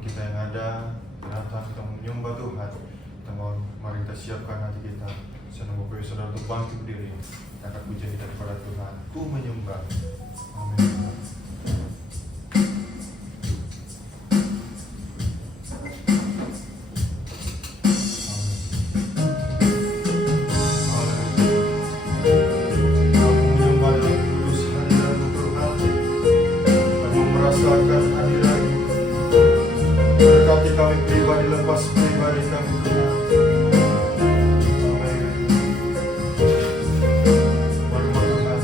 kita yang ada. Dalam Tuhan kita menyembah Tuhan. Kita mau, mari kita siapkan hati kita. Saya Bapak Ibu Saudara untuk bangkit berdiri. Kita akan puji daripada Tuhan. Ku menyembah. Amin. Berkati kami pribadi, lepas pribadi kami Tuhan. Amin. Firman Tuhan,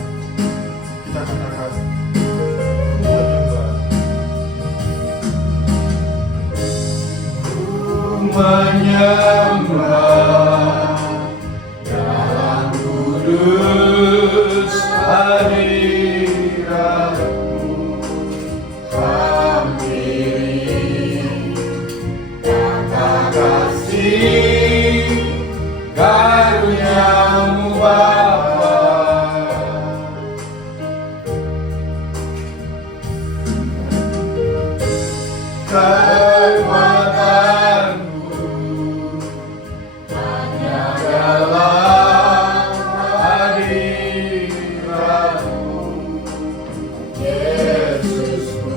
kita katakan menyembah dalam kudus hadirat-Mu, hampiri kata kasih karunia-Mu Bapa. Kekuatanmu hanya dalam hadirat-Mu, Yesusku.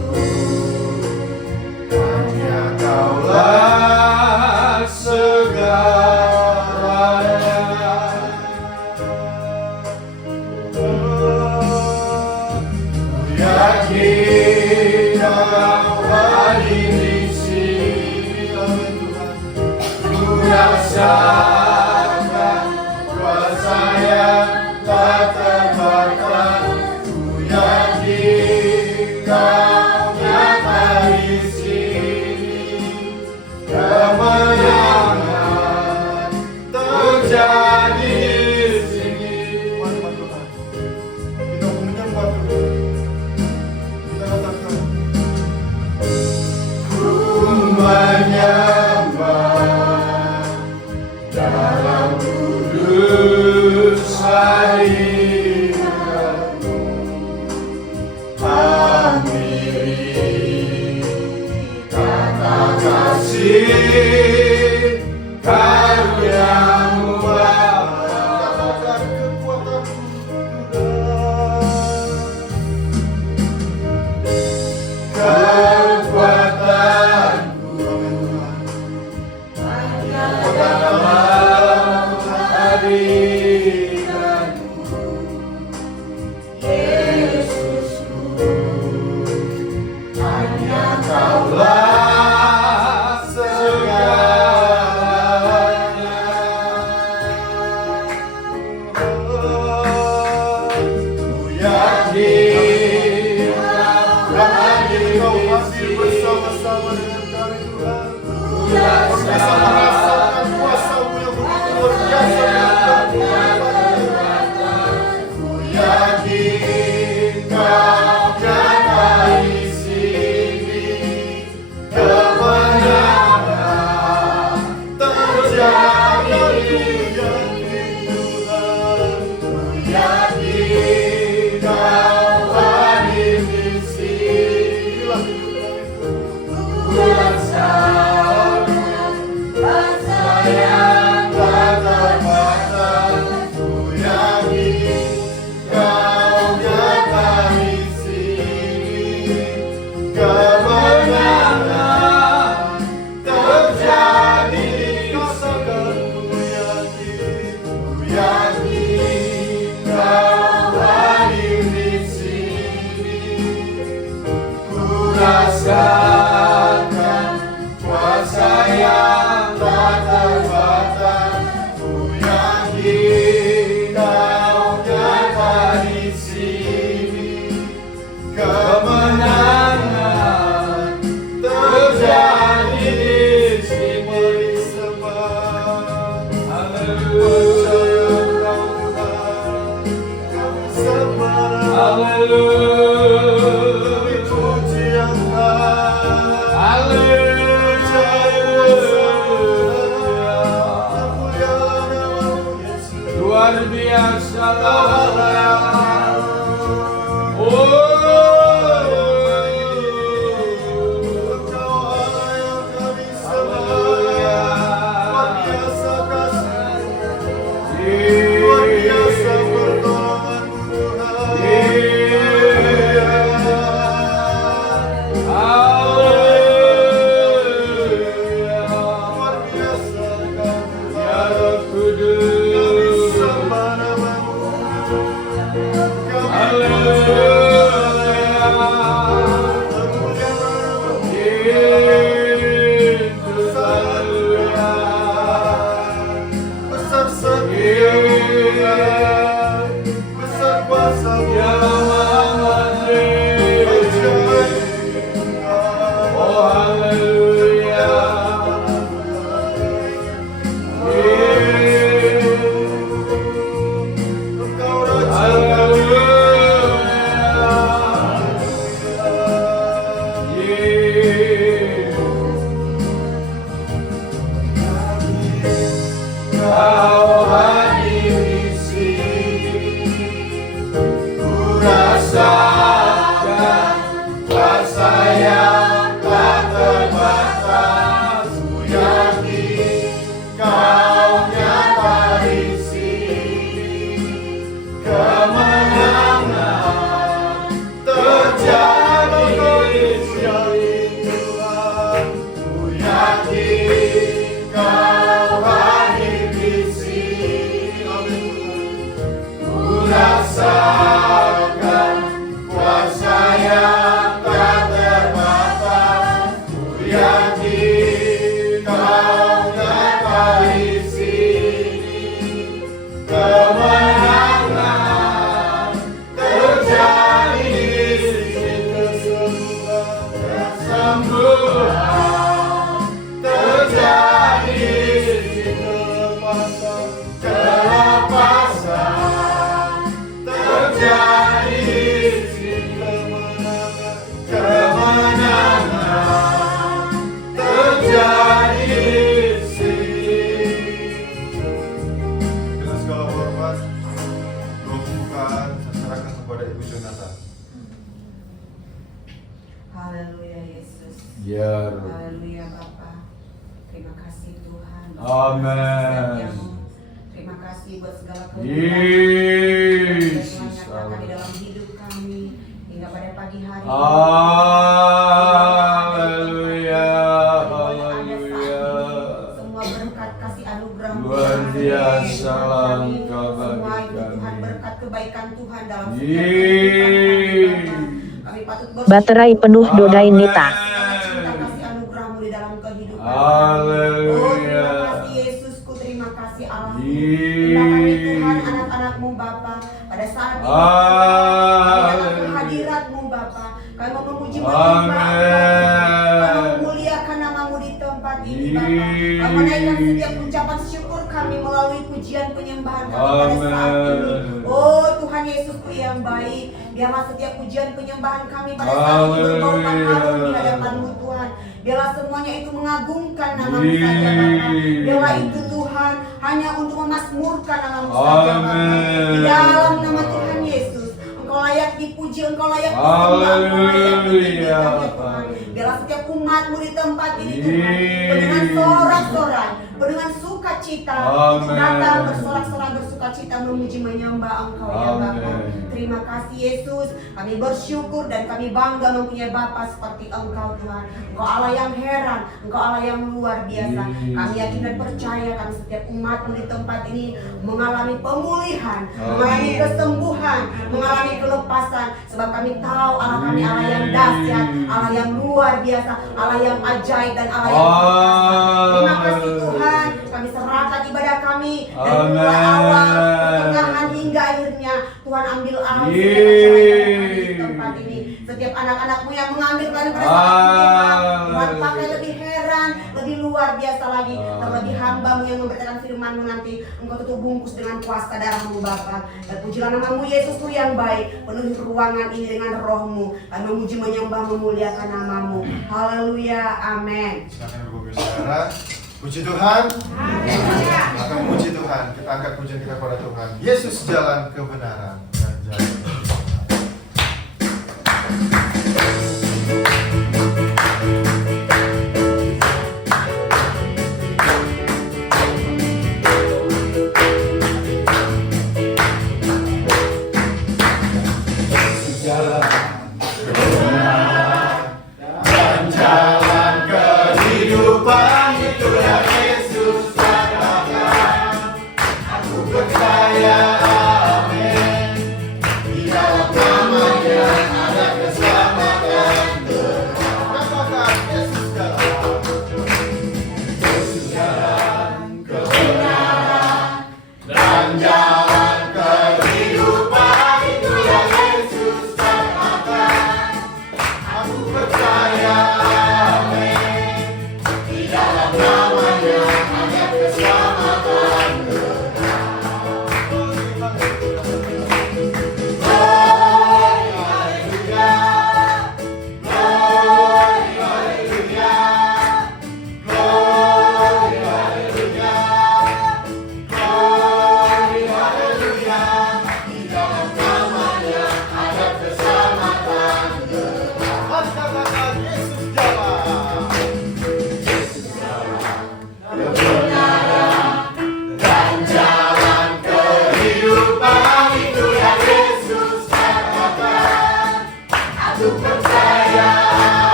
Hanya Kaulah segalanya. Ku yakin Kau hadir di sini, ku rasakan kuasa yang tak terbatas. Ku yakin Kau nyata di sini, kemenangan terjadi di sini. Mari Tuhan, kita menyembah Tuhan. Kita katakan, ku menyembah dalam kudus hadirat-Mu, hampiri kata kasih karunia-Mu Bapa. Katakan kekuatanmu hanya dalam hadirat-Mu, Yesusku. Hanya Kaulah segalanya. Ku yakin Kau hadir bersama-sama dengan kami Tuhan. Kami bisa merasakan kuasa-Mu yang begitu luar biasa dalam kami. Ku yakin Kau nyata di sini, kemenangan terjadi di Tuhan. Ku yakin Kau hadir di sini, ku rasakan rasa yang tak terbatas. Ku yakin Kau nyata di sini, kemenangan terjadi di segala. Ku yakin Kau hadir di sini, ku rasakan kuasa yang tak terbatas. Ku yakin Kau nyata di sini, kemenangan terjadi di sini. Haleluya, kami sembah, kami puji Engkau. Luar biasa Allah. Oh, Engkau Allah yang Natal. Haleluya Yesus. Ya Rob. Haleluya Bapa. Terima kasih Tuhan. Amin. Terima kasih buat segala Yesus. yang nyatakan di dalam hidup kami hingga pada pagi hari. Haleluya. Haleluya. Semua berkat kasih anugerah Luar biasa Engkau semua bagi itu Tuhan kami. berkat kebaikan Tuhan dalam setiap Yeay. kehidupan kami. Kami patut bersyukur. Baterai penuh Dodainita. Cinta kasih anugerahmu di dalam kehidupan kami. Haleluya. Oh terima kasih Yesusku, terima kasih Allahku. Yeay. Terima kasih Tuhan anak-anakmu Bapa. Pada saat ini kami datang ke hadiratmu Bapa. Kami mau memuji menyembah kami memuliakan namamu di tempat ini Bapa. Kami menaikkan setiap ucapan syukur kami melalui pujian penyembahan kami pada saat ini. Oh Tuhan Yesusku yang baik, biarlah setiap pujian penyembahan kami pada saat ini berbaukan harum di hadapan-Mu Tuhan. Biarlah semuanya itu mengagungkan namamu saja Bapa. Biarlah itu Tuhan hanya untuk memasmurkan namamu saja Bapa. Di dalam nama Tuhan Yesus, Engkau layak dipuji, Engkau layak disembah, Engkau layak ditinggikan ya Tuhan. Biarlah setiap umat-Mu di tempat ini Tuhan, dengan sorak-sorai, dengan sukacita, untuk datang bersorak-sorai bersukacita memuji menyembah Engkau ya Bapa. Terima kasih Yesus, kami bersyukur dan kami bangga mempunyai Bapa seperti Engkau Tuhan. Engkau Allah yang heran, Engkau Allah yang luar biasa. Kami yakin dan percaya kami setiap umat-Mu di tempat ini mengalami pemulihan, mengalami kesembuhan, mengalami kelepasan. Sebab kami tahu Allah kami Allah yang dahsyat, Allah yang luar biasa, Allah yang ajaib dan Allah yang perkasa. Terima kasih Tuhan, kami serahkan ibadah kami dari mulai awal, pertengahan hingga akhirnya. Tuhan ambil alih di tempat ini. Setiap anak-anak-Mu yang mengambil kalian pada saat ini Tuhan pakai lebih heran, lebih luar biasa lagi. Terlebih hamba-Mu yang memberitakan firman-Mu nanti Engkau tutup bungkus dengan kuasa darah-Mu Bapa. Dan pujilah namamu Yesusku yang baik, penuhi ruangan ini dengan roh-Mu dan memuji menyembah memuliakan namamu. Haleluya, amin. Silakan Bapak Ibu Saudara. Puji Tuhan. Akan memuji Tuhan. Kita angkat pujian kita pada Tuhan. Yesus jalan kebenaran dan jalan kebenaran.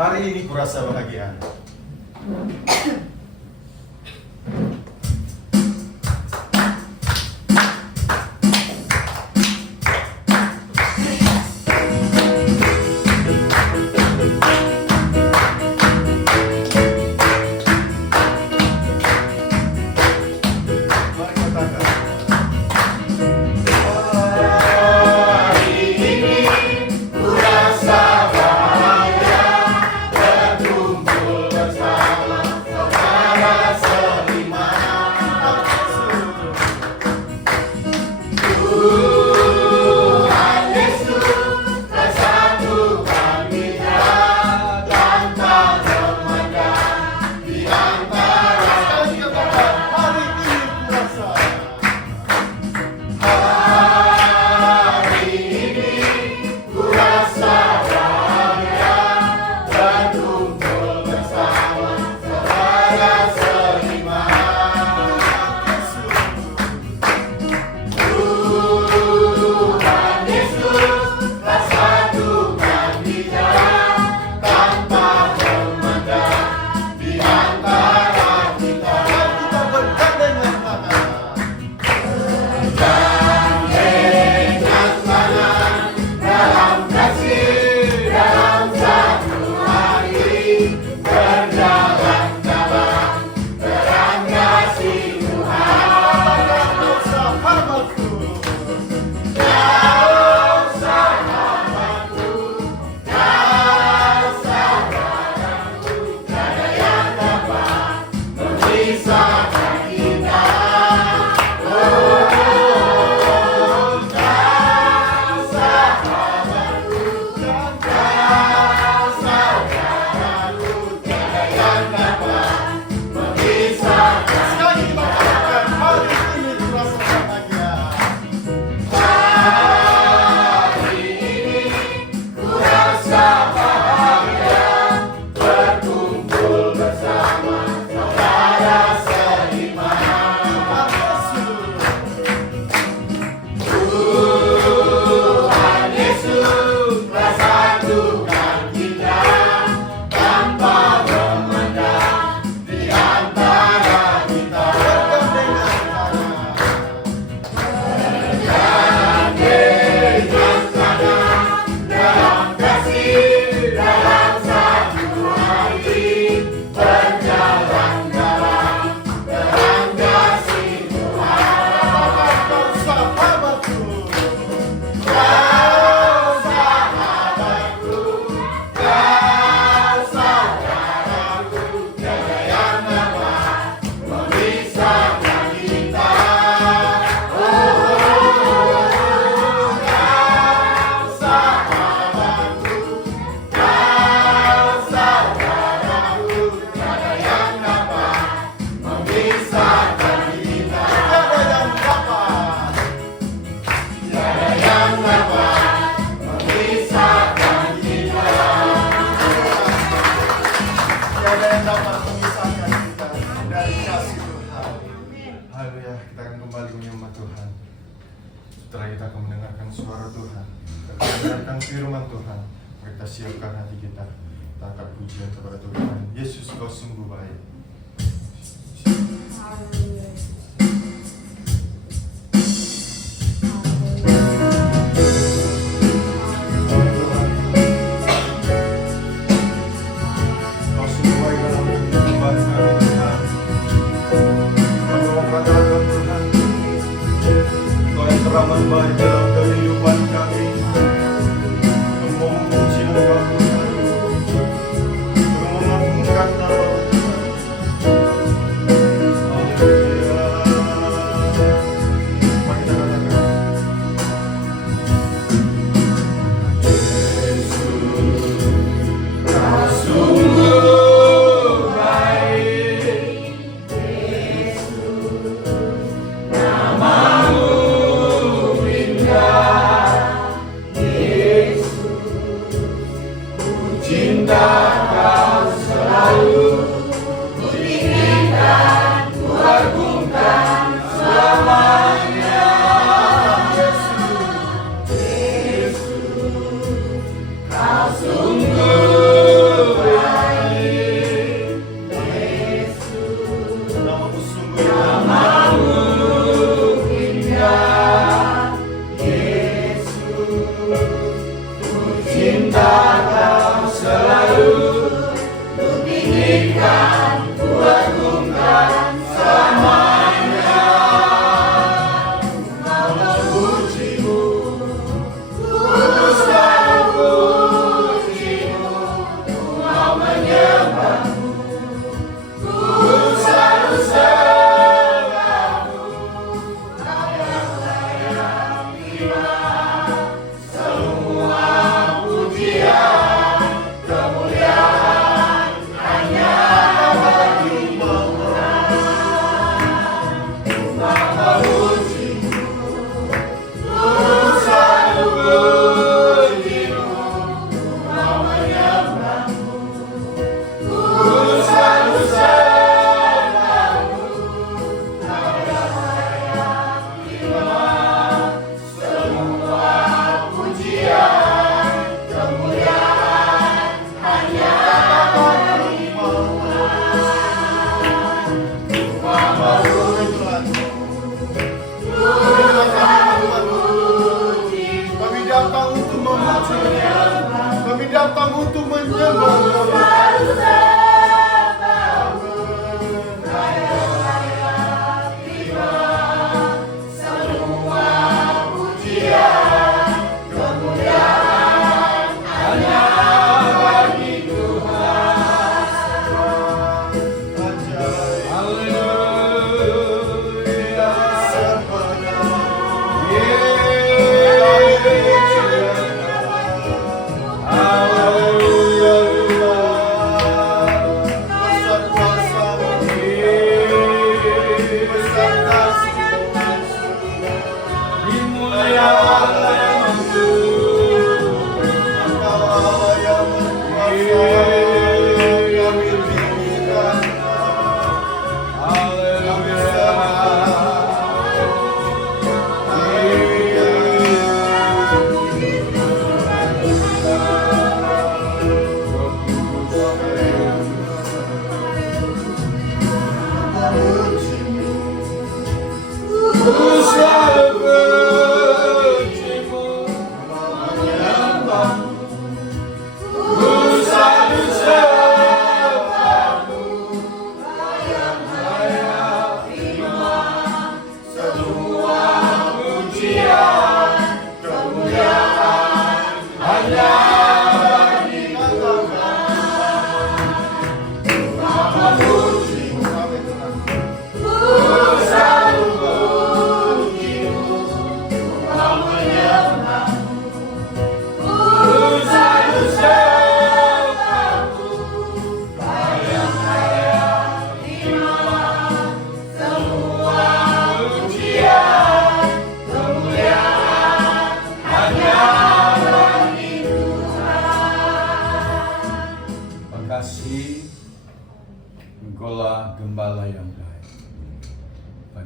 Hari ini kurasa bahagia. Setelah kita akan mendengarkan suara Tuhan, kita mendengarkan firman Tuhan, kita siapkan hati kita, kita akan pujian kepada Tuhan. Yesus, Kau sungguh baik. Kau sungguh baik dalam kehidupan kami, Tuhan. Kau katakan Tuhan, Kau yang teramat baik dalam kehidupan kami. Kami mau memuji Engkau Tuhan, kami mengagungkan nama Tuhan. Haleluya. Mari kita katakan, Yesus, Kau sungguh baik. Yesus, namamu indah.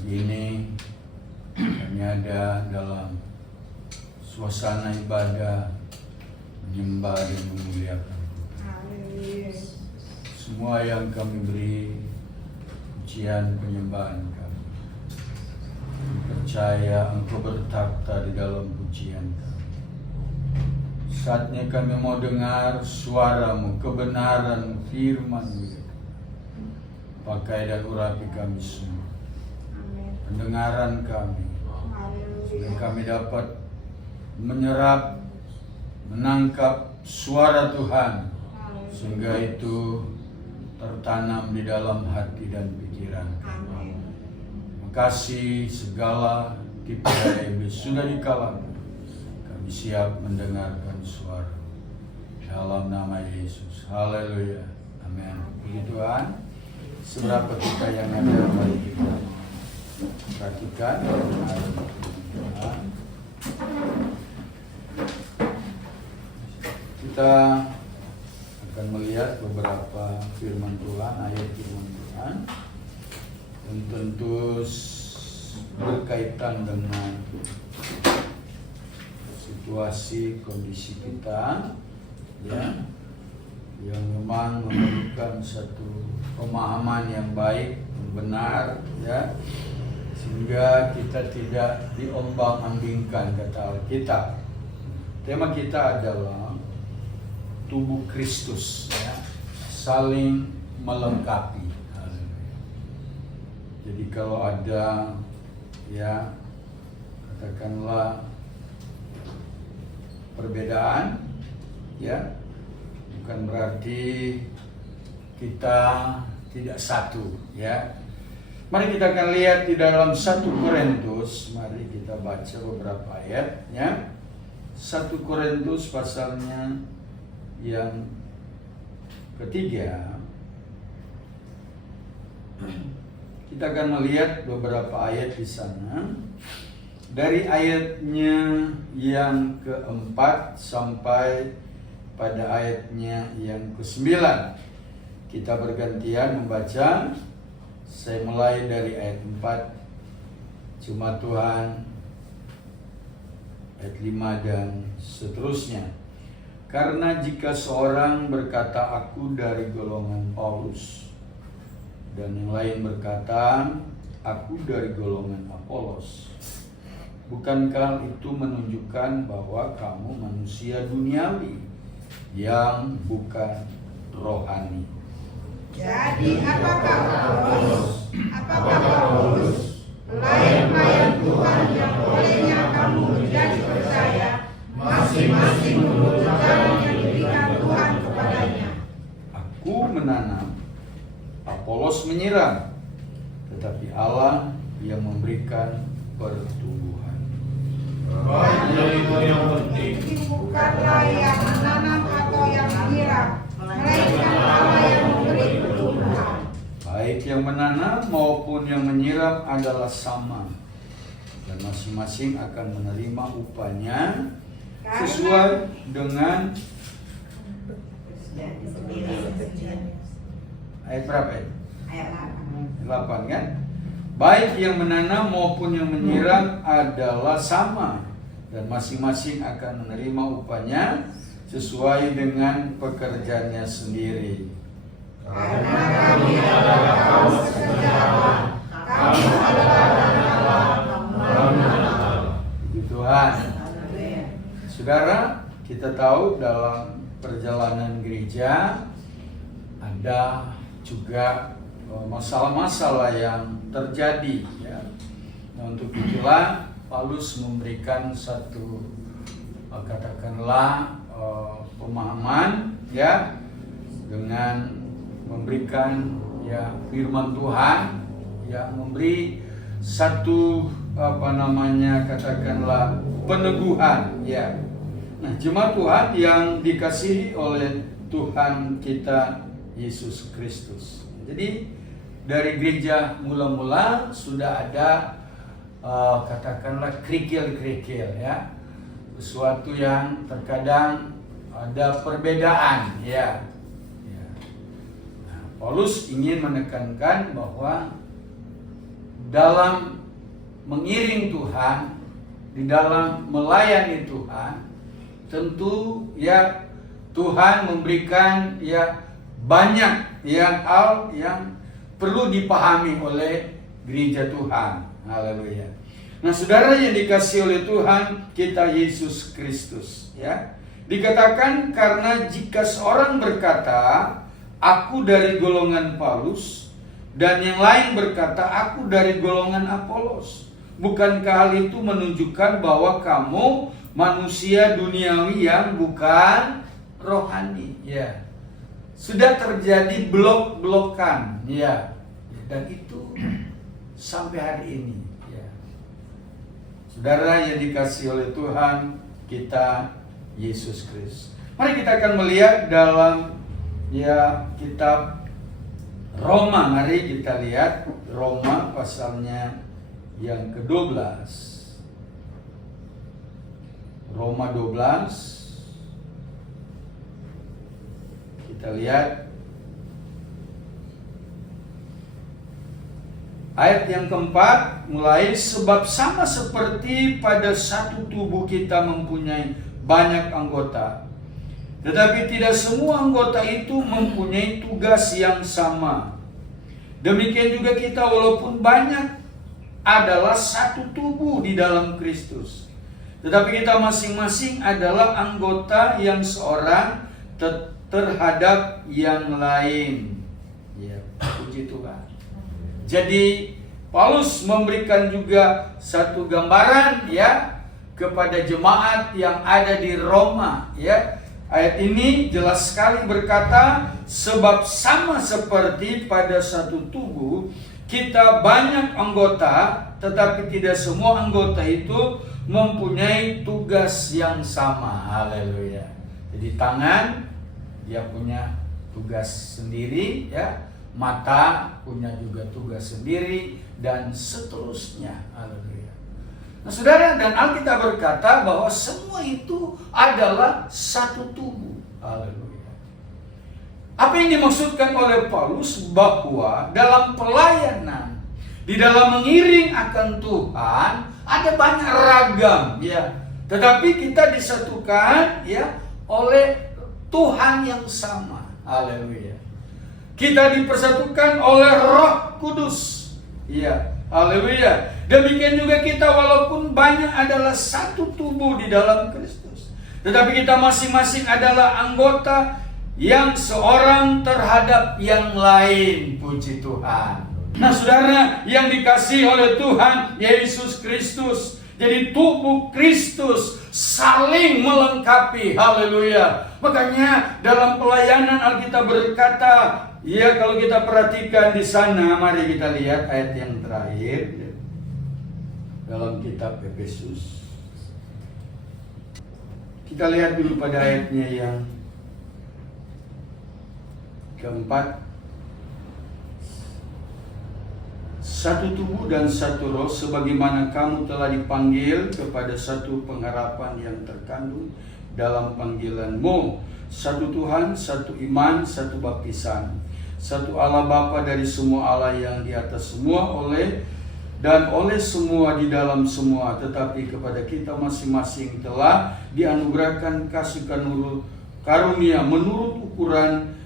pagi ini kami ada dalam suasana ibadah menyembah dan memuliakan. Semua yang kami beri pujian penyembahan kami. Kami percaya Engkau bertakhta di dalam pujian kami. Saatnya kami mau dengar suara-Mu, kebenaran firman-Mu. Pakai dan urapi kami semua. Pendengaran kami. Dan kami dapat menyerap, menangkap suara Tuhan, sehingga itu tertanam di dalam hati dan pikiran kami. Terima kasih segala tipu daya iblis sudah dikalahkan. Kami siap mendengarkan suara dalam nama Yesus. Haleluya. Amin. Puji Tuhan. Seberapa kita yang ada, mari kita perhatikan Tuhan. Kita akan melihat beberapa firman Tuhan, ayat firman Tuhan yang tentu berkaitan dengan situasi kondisi kita, ya, yang memang memerlukan satu pemahaman yang baik, yang benar, ya, sehingga kita tidak diombang-ambingkan, kata Alkitab. Tema kita adalah tubuh Kristus, ya, saling melengkapi. Jadi kalau ada, ya, katakanlah perbedaan, ya, bukan berarti kita tidak satu, ya. Mari kita akan lihat di dalam 1 Korintus. Mari kita baca beberapa ayat, ya. 1 Korintus pasalnya yang ketiga. Kita akan melihat beberapa ayat di sana. Dari ayatnya yang keempat sampai pada ayatnya yang ke-9. Kita bergantian membaca. Saya mulai dari ayat 4. Cuma Tuhan, ayat 5 dan seterusnya. Karena jika seorang berkata aku dari golongan Paulus, dan yang lain berkata aku dari golongan Apolos, bukankah itu menunjukkan bahwa kamu manusia duniawi yang bukan rohani? Jadi apakah Paulus pelayan Tuhan yang olehnya kamu menjadi percaya, masing-masing menurut jalan yang diberikan Tuhan kepadanya. Aku menanam, Apolos menyiram, tetapi Allah yang memberikan pertumbuhan. Baik, itu yang penting. Bukanlah yang menanam atau yang menyiram, melainkan Allah yang memberi pertumbuhan. Baik yang menanam maupun yang menyiram adalah sama, dan masing-masing akan menerima upahnya sesuai dengan ayat berapa ya? Ayat 8 kan? Baik yang menanam maupun yang menyiram adalah sama, dan masing-masing akan menerima upahnya sesuai dengan pekerjaannya sendiri. Karena kami adalah kaum sejawat, kamu adalah Allah, Puji Tuhan. Saudara, kita tahu dalam perjalanan gereja ada juga masalah-masalah yang terjadi, ya. Nah, untuk itulah Paulus memberikan satu katakanlah pemahaman, ya, dengan memberikan, ya, firman Tuhan, ya, memberi satu katakanlah peneguhan, ya. Nah, jemaat Tuhan yang dikasihi oleh Tuhan kita Yesus Kristus. Jadi dari gereja mula-mula sudah ada katakanlah kerikil-kerikil, ya, sesuatu yang terkadang ada perbedaan, ya. Nah, Paulus ingin menekankan bahwa dalam mengiring Tuhan, di dalam melayani Tuhan, tentu ya Tuhan memberikan ya banyak yang hal yang perlu dipahami oleh gereja Tuhan. Haleluya. Nah, saudara yang dikasihi oleh Tuhan kita Yesus Kristus, ya. Dikatakan karena jika seorang berkata, aku dari golongan Paulus, dan yang lain berkata, aku dari golongan Apolos, bukankah hal itu menunjukkan bahwa kamu manusia duniawi yang bukan rohani? Ya, sudah terjadi blok-blokan, ya, dan itu sampai hari ini. Ya. Saudara yang dikasihi oleh Tuhan kita Yesus Kristus. Mari kita akan melihat dalam ya kitab Roma. Mari kita lihat Roma pasalnya yang ke-12. Roma 12. Kita lihat ayat yang keempat mulai, sebab sama seperti pada satu tubuh kita mempunyai banyak anggota, tetapi tidak semua anggota itu mempunyai tugas yang sama. Demikian juga kita walaupun banyak adalah satu tubuh di dalam Kristus, tetapi kita masing-masing adalah anggota yang seorang terhadap yang lain. Ya, puji Tuhan. Jadi Paulus memberikan juga satu gambaran ya kepada jemaat yang ada di Roma, ya. Ayat ini jelas sekali berkata, sebab sama seperti pada satu tubuh kita banyak anggota, tetapi tidak semua anggota itu mempunyai tugas yang sama. Haleluya. Jadi tangan dia punya tugas sendiri, ya. Mata punya juga tugas sendiri, dan seterusnya. Haleluya. Nah, saudara, dan Alkitab berkata bahwa semua itu adalah satu tubuh. Haleluya. Apa yang dimaksudkan oleh Paulus bahwa dalam pelayanan, di dalam mengiring akan Tuhan, ada banyak ragam, ya. Tetapi kita disatukan, ya, oleh Tuhan yang sama. Haleluya. Kita dipersatukan oleh Roh Kudus. Ya, haleluya. Demikian juga kita walaupun banyak adalah satu tubuh di dalam Kristus, tetapi kita masing-masing adalah anggota yang seorang terhadap yang lain. Puji Tuhan. Nah, saudara yang dikasihi oleh Tuhan Yesus Kristus, jadi tubuh Kristus saling melengkapi. Haleluya. Makanya dalam pelayanan Alkitab berkata, ya, kalau kita perhatikan di sana, mari kita lihat ayat yang terakhir dalam kitab Efesus. Kita lihat dulu pada ayatnya yang keempat. Satu tubuh dan satu roh, sebagaimana kamu telah dipanggil kepada satu pengharapan yang terkandung dalam panggilanmu. Satu Tuhan, satu iman, satu baptisan, satu Allah Bapa dari semua Allah yang di atas semua, oleh semua di dalam semua, tetapi kepada kita masing-masing telah dianugerahkan kasih karunia menurut ukuran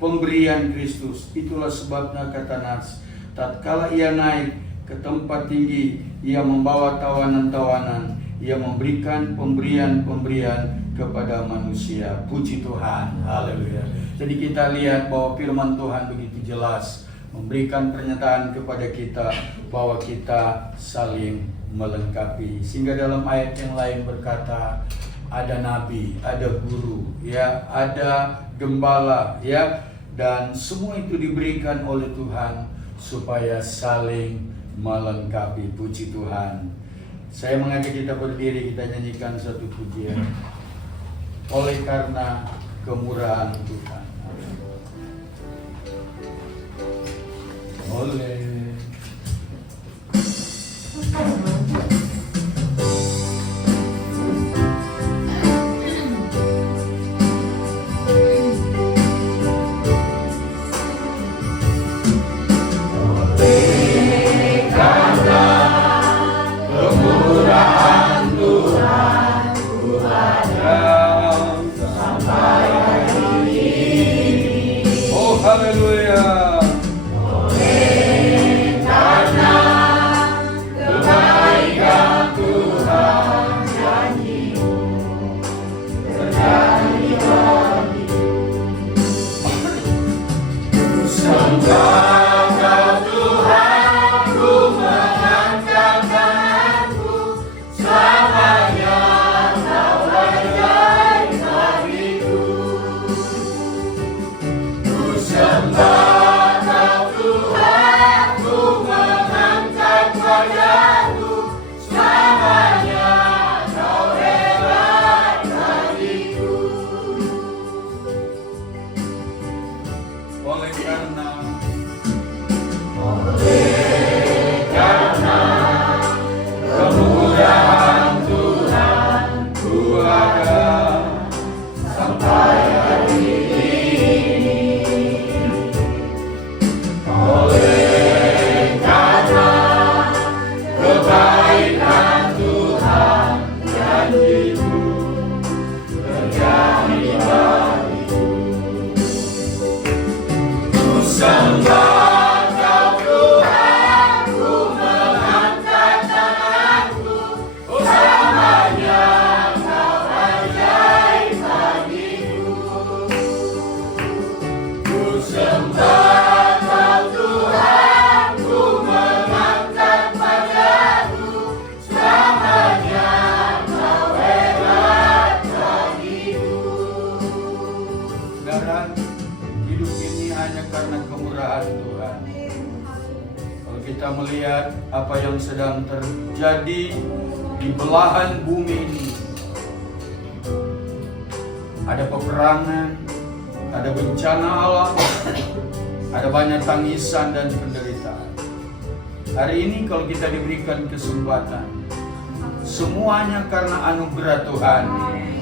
pemberian Kristus. Itulah sebabnya kata Nas, tatkala ia naik ke tempat tinggi, ia membawa tawanan-tawanan, ia memberikan pemberian-pemberian kepada manusia. Puji Tuhan. Haleluya. Jadi kita lihat bahwa firman Tuhan begitu jelas memberikan pernyataan kepada kita bahwa kita saling melengkapi. Sehingga dalam ayat yang lain berkata, ada nabi, ada guru, ya, ada gembala, ya, dan semua itu diberikan oleh Tuhan supaya saling melengkapi. Puji Tuhan. Saya mengajak kita berdiri, kita nyanyikan satu pujian. Oleh karena kemurahan Tuhan. Oleh Oleh melihat apa yang sedang terjadi di belahan bumi ini. Ada peperangan, ada bencana alam, ada banyak tangisan dan penderitaan. Hari ini kalau kita diberikan kesempatan, semuanya karena anugerah Tuhan.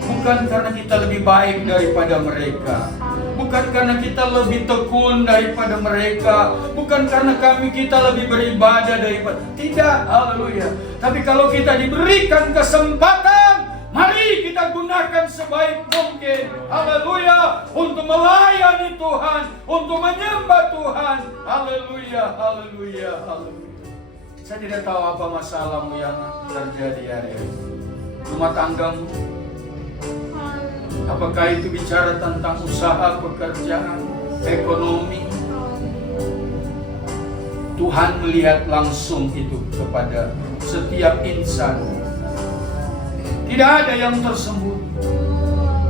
Bukan karena kita lebih baik daripada mereka, bukan karena kita lebih tekun daripada mereka, bukan karena kita lebih beribadah daripada, tidak, haleluya. Tapi kalau kita diberikan kesempatan, mari kita gunakan sebaik mungkin, haleluya, untuk melayani Tuhan, untuk menyembah Tuhan, haleluya, haleluya, haleluya. Saya tidak tahu apa masalahmu yang terjadi hari ini, rumah tanggamu, apakah itu bicara tentang usaha, pekerjaan, ekonomi. Tuhan melihat langsung itu kepada setiap insan. Tidak ada yang tersembunyi.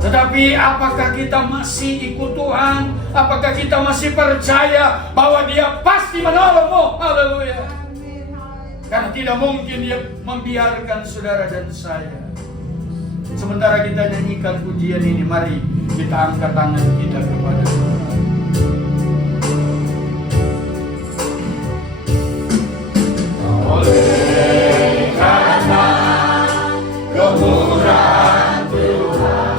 Tetapi apakah kita masih ikut Tuhan? Apakah kita masih percaya bahwa Dia pasti menolongmu? Haleluya. Karena tidak mungkin Dia membiarkan saudara dan saya. Sementara kita nyanyikan pujian ini, mari kita angkat tangan kita kepada Tuhan. Oleh karena kemurahan Tuhan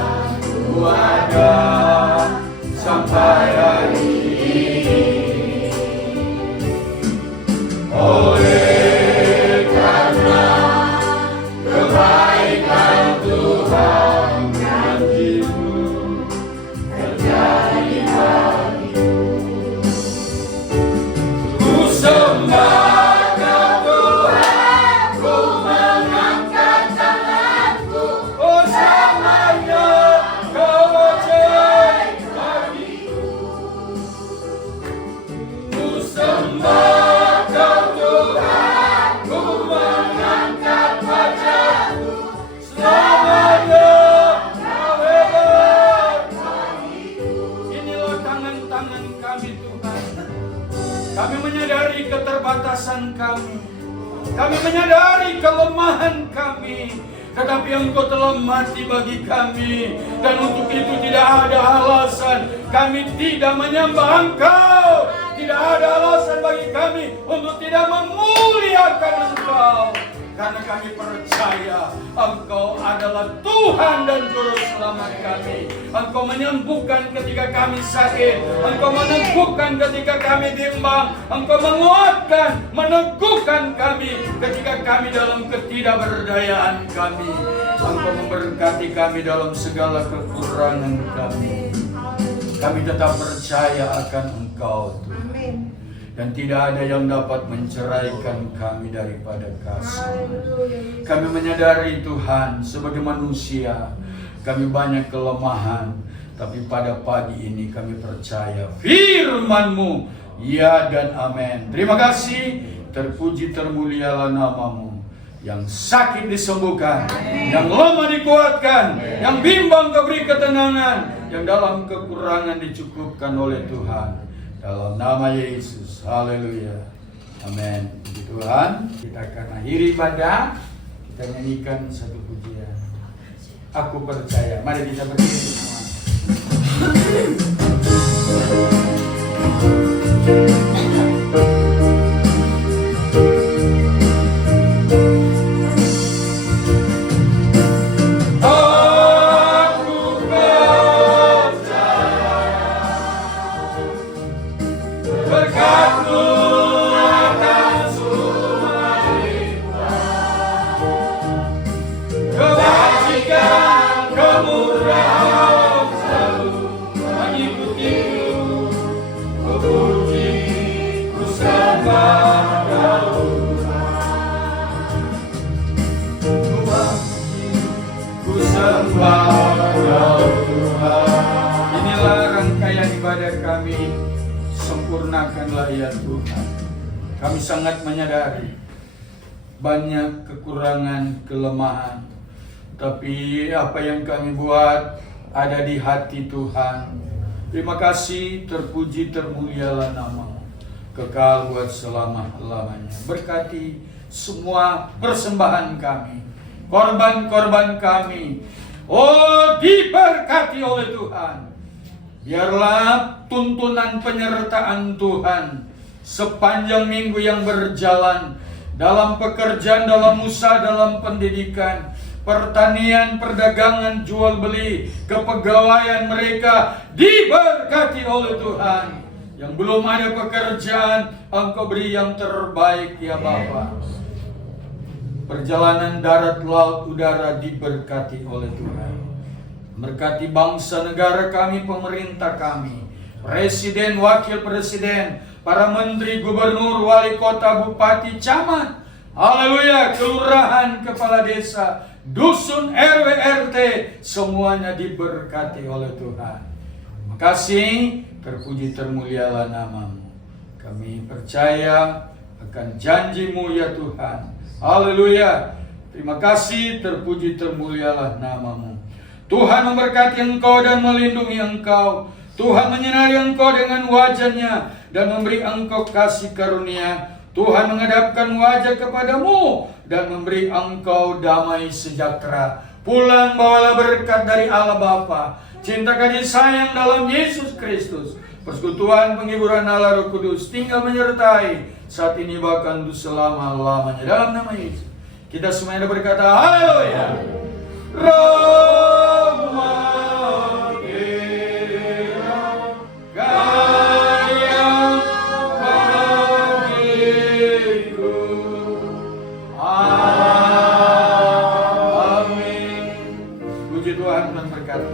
ku ada sampai hari ini. Oleh karena kebaikan Tuhan janji-Mu terjadi bagiku. Ku sembah keterbatasan kami. Kami menyadari kelemahan kami, tetapi Engkau telah mati bagi kami, dan untuk itu tidak ada alasan kami tidak menyembah Engkau. Tidak ada alasan bagi kami untuk tidak memuliakan Engkau, karena kami percaya Engkau adalah Tuhan dan Juru Selamat kami. Engkau menyembuhkan ketika kami sakit, Engkau meneguhkan ketika kami bimbang, Engkau menguatkan, meneguhkan kami ketika kami dalam ketidakberdayaan kami. Engkau memberkati kami dalam segala kekurangan kami. Kami tetap percaya akan Engkau, Tuhan. Dan tidak ada yang dapat menceraikan kami daripada kasih. Kami menyadari Tuhan, sebagai manusia kami banyak kelemahan, tapi pada pagi ini kami percaya firman-Mu, ya dan amin. Terima kasih, terpuji termulialah nama-Mu. Yang sakit disembuhkan, yang lemah dikuatkan, yang bimbang diberi ketenangan, yang dalam kekurangan dicukupkan oleh Tuhan. Dalam nama Yesus, haleluya, amin. Puji Tuhan, kita akan akhiri ibadah, kita nyanyikan satu pujian. Aku percaya, mari kita berdiri semua. Sempurnakanlah ya Tuhan. Kami sangat menyadari banyak kekurangan, kelemahan, tapi apa yang kami buat ada di hati Tuhan. Terima kasih, terpuji termulialah nama-Mu. kekal buat selama-lamanya. Berkati semua persembahan kami, korban-korban kami. Oh, diberkati oleh Tuhan. Biarlah tuntunan penyertaan Tuhan sepanjang minggu yang berjalan, dalam pekerjaan, dalam usaha, dalam pendidikan, pertanian, perdagangan, jual beli, kepegawaian mereka diberkati oleh Tuhan. Yang belum ada pekerjaan, Engkau beri yang terbaik ya Bapa. Perjalanan darat, laut, udara diberkati oleh Tuhan. Berkati bangsa negara kami, pemerintah kami, presiden, wakil presiden, para menteri, gubernur, wali kota, bupati, camat, haleluya, kelurahan, kepala desa, dusun, RW, RT, semuanya diberkati oleh Tuhan. Terima kasih, terpuji termulialah namamu. Kami percaya akan janjimu ya Tuhan. Haleluya. Terima kasih, terpuji termulialah namamu. Tuhan memberkati engkau dan melindungi engkau. Tuhan menyinari engkau dengan wajah-Nya dan memberi engkau kasih karunia. Tuhan menghadapkan wajah kepadamu dan memberi engkau damai sejahtera. Pulang bawalah berkat dari Allah Bapa, cinta kasih sayang dalam Yesus Kristus, persekutuan penghiburan Allah Roh Kudus tinggal menyertai saat ini bahkan untuk selama-lamanya. Dalam nama Yesus kita semuanya berkata haleluya. Roma Dea Gaya bagiku. Amin. Puji Tuhan dan berkati.